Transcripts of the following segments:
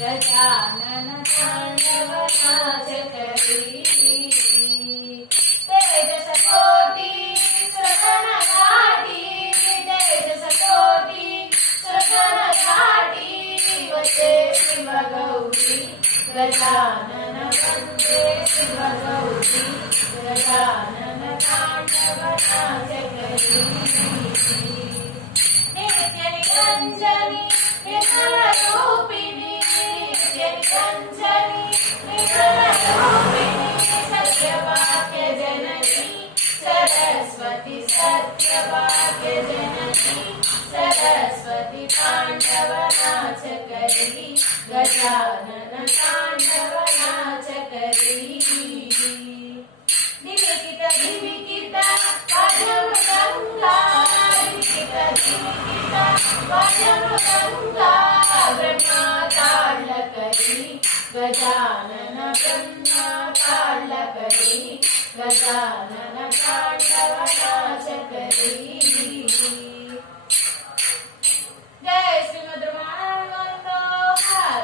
गजानन ताण्डवनाचकरी तेजस कोटि श्वसन घाटी तेजस कोटि श्वसन घाटी वन्दे शिव गौरी गजानन वन्दे शिव गौरी गजानन ताण्डवनाचकरी नित्य निरञ्जनी विमलरूपिणी नित्य निरञ्जनी विमलरूपिणी सत्यवाक्यजननी सरस्वती सत्यवाक्यजननी सरस्वती ताण्डवनाचकरी गजानन ताण्डवनाचकरी दिविकित दिविकित वाद्यमृदङ्गा दिविकित दिविकित वाद्यमृदङ्गा ब्रह्मताळ्ळकरी गजानन ब्रह्मताळ्ळकरी गजानन ताण्डवनाचकरी जय श्रीमद् रमानन्द हर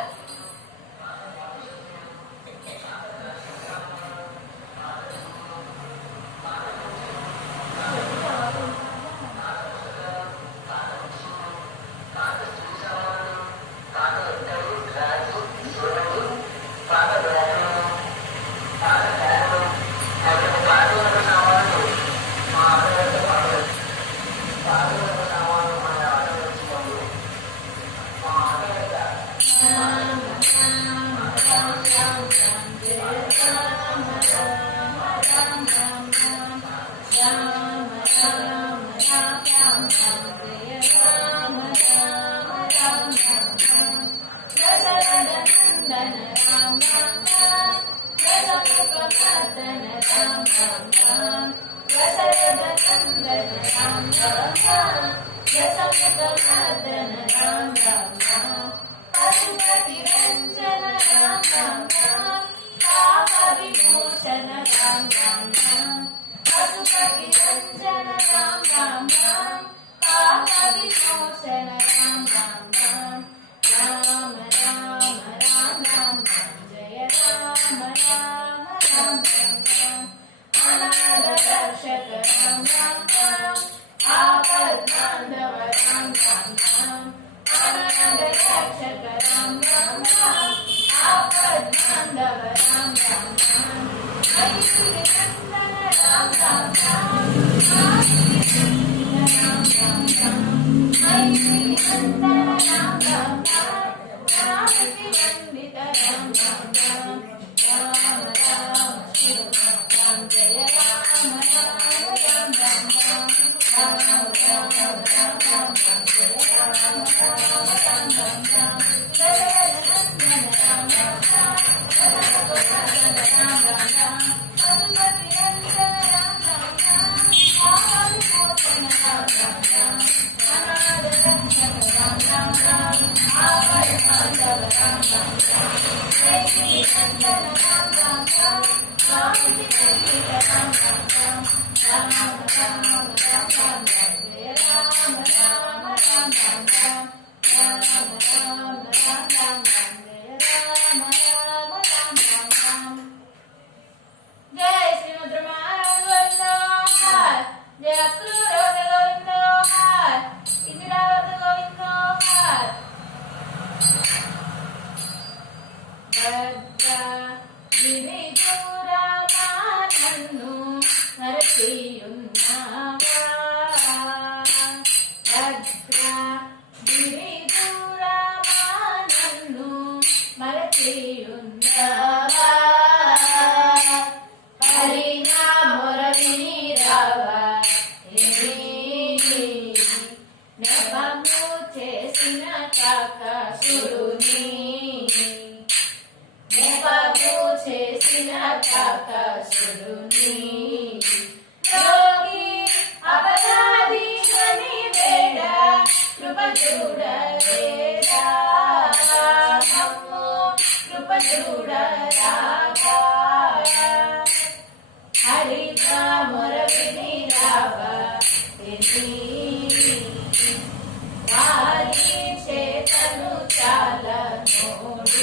वारी चेतनु चाल नोड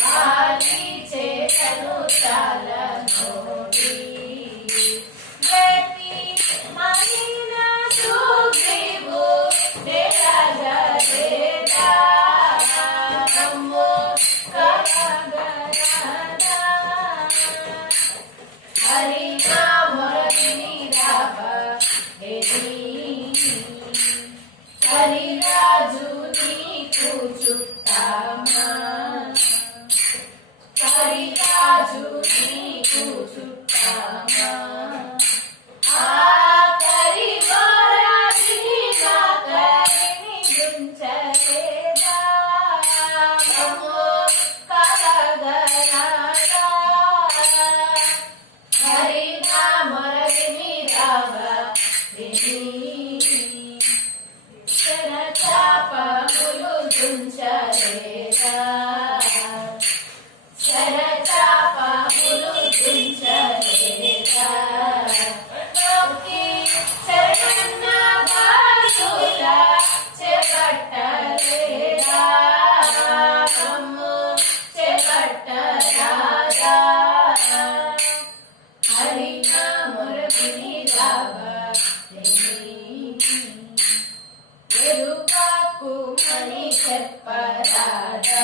వాలి చేతను చాలనోడి గతి మనిన సుగ్రీవు బెరగరేదా నమో కరగరదా హరి నామ రవిని రావ హరి రాజు నీకు చుట్టామా హరి రాజు నీకు చుట్టామా ఆకరి మోరాజిని నాకరిని గుంచలేదా నమో కరగరాదా హరి నామ రవిని రావ శరచాపములు గుంచలేదా శరచాపములు గుంచలేదా నొక్కి శరణన్న బాసుల చేపట్టలేదా నమ్ము చేపట్టరాదా హరి నామర విని రావ ఎరుగాకు మని చెప్పరాదా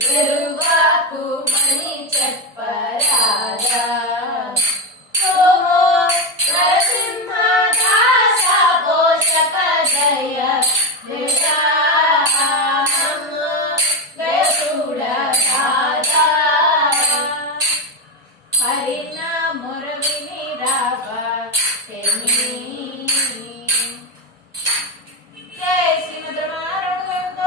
ఎరుగాకు మని చెప్పరాదా ఓ నరసింహ దాస పోషక జయ నిరామం వేసుడరాదా హరి నామర విని రావ జై శ్రీమద్ రమారమణ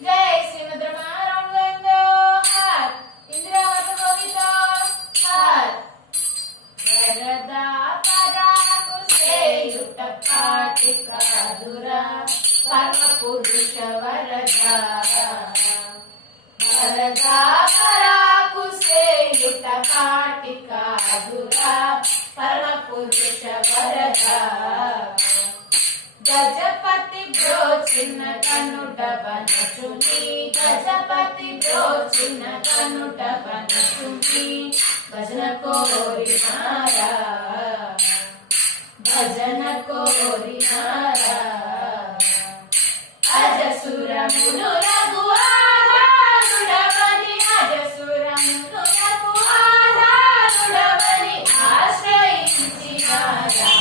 జై శ్రీమద్ రమారమణ ఇంద్రావత గోవింద వరదా పరాకు సేయుట పాటి కాదురా పరమ పురుష వరదా వరదా పరాకు సేయుట పాటి కాదురా పరమ పురుష వరదా గజపతి బ్రోచిన కనుట వనచుని గజపతి బ్రోచిన కనుట వనచుని భజన కోరినారా భజన కోరినారా అజసురమును రఘు ఆధారుడవని అజసురమును రఘు ఆధారుడవని ఆశ్రయించినారా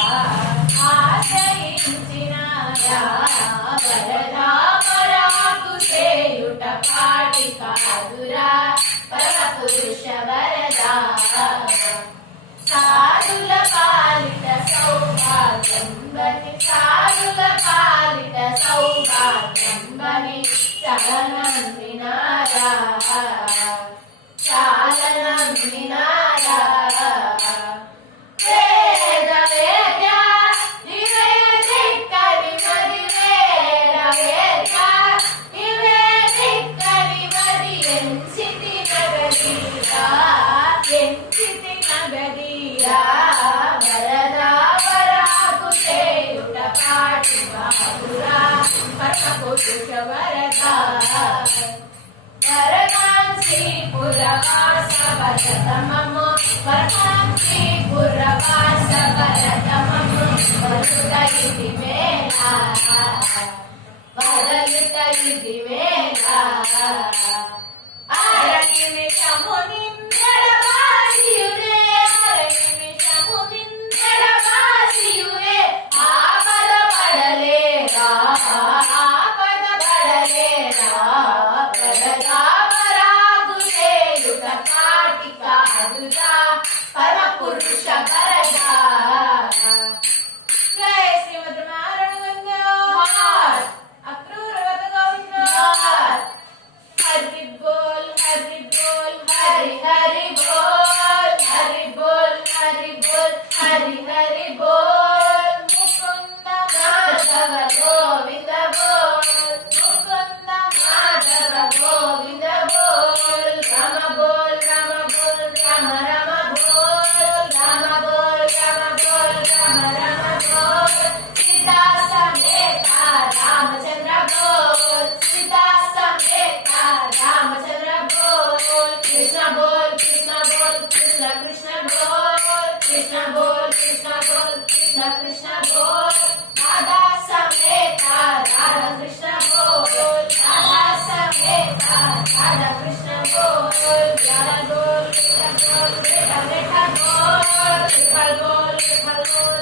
వరదా పరాకు సేయుట పాటి కాదురా పరమ పురుష వరదా సాధుల कुशवरदा वरकांचीपुरवास वरदमम वरकांचीपुरवास वरदमम वरुत इति मेला వదలుత ఇది వేళ అర నిమిషము నిందడవాసియునే అర నిమిషము నిందడవాసియునే ఆపద పడలేరా ఆపద పడలేరా పరదామరాగు చేయుట పాటి కాదురా పరమ పురుష వరదా జై శ్రీమద్ నారాయణ గంగా अक्रूर गोविंद हरि बोल हरि बोल हरि हरि बोल हरि बोल हरि बोल हरि हरि बोल मुकुंद माधव गोविंद बोल मुकुंद माधव गोविंद बोल राम बोल राम बोल राम राम बोल राम बोल राम बोल राम राम बोल सीता समेता रामचंद्र बोल सीता समेता रामचंद्र बोल कृष्ण बोल कृष्ण बोल कृष्ण कृष्ण बोल कृष्ण बोल कृष्ण बोल कृष्ण कृष्ण बोल राधा समेता राधा कृष्ण बोल राधा समेता राधा कृष्ण बोल राधा बोल कृष्ण बोल बेटा बेटा बोल कृष्ण बोल कृष्ण बोल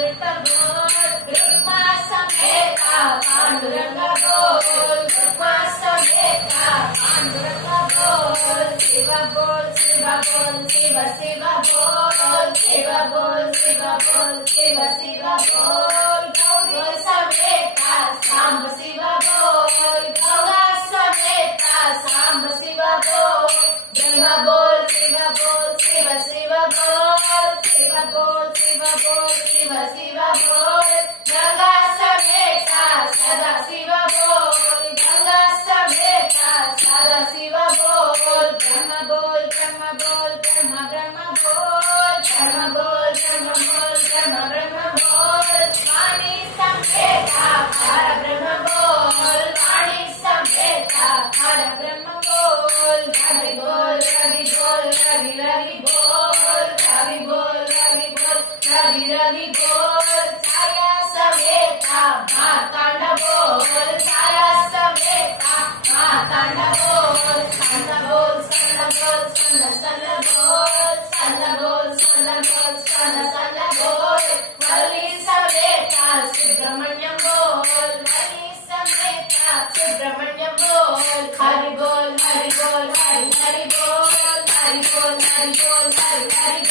बेटा बोल रुक्मा समेता पांडुरंग बोल रुक्मा समेता पांडुरंग बोल शिव बोल शिव बोल शिव शिव बोल शिव बोल शिव बोल शिव शिव बोल गौरी समेता सांब शिव बोल गौरा समेता सांब शिव बोल ब्रह्म बोल शिव बोल शिव शिव बोल शिव बोल शिव बोल शिव शिव बोल गंगा समेता सदा शिव बोल गंगा समेता सदा शिव बोल ब्रह्म बोल ब्रह्म बोल ब्रह्म ब्रह्म बोल ब्रह्म बोल ब्रह्म बोल ब्रह्म ब्रह्म बोल वाणी समेता पर ब्रह्म बोल वाणी समेता पर ब्रह्म बोल रवि बोल रवि बोल रवि रवि बोल रवि बोल रवि बोल रवि रवि बोल छाया समेता मातांड बोल छाया समेता मातांड बोल सन बोल सन बोल सन सन बोल सन बोल सन बोल सन सन बोल वल्ली समेता सुब्रह्मण्य बोल वल्ली समेता सुब्रह्मण्य बोल हरि बोल हरि बोल हरि हरि बोल हरि बोल हरि बोल हरि हरि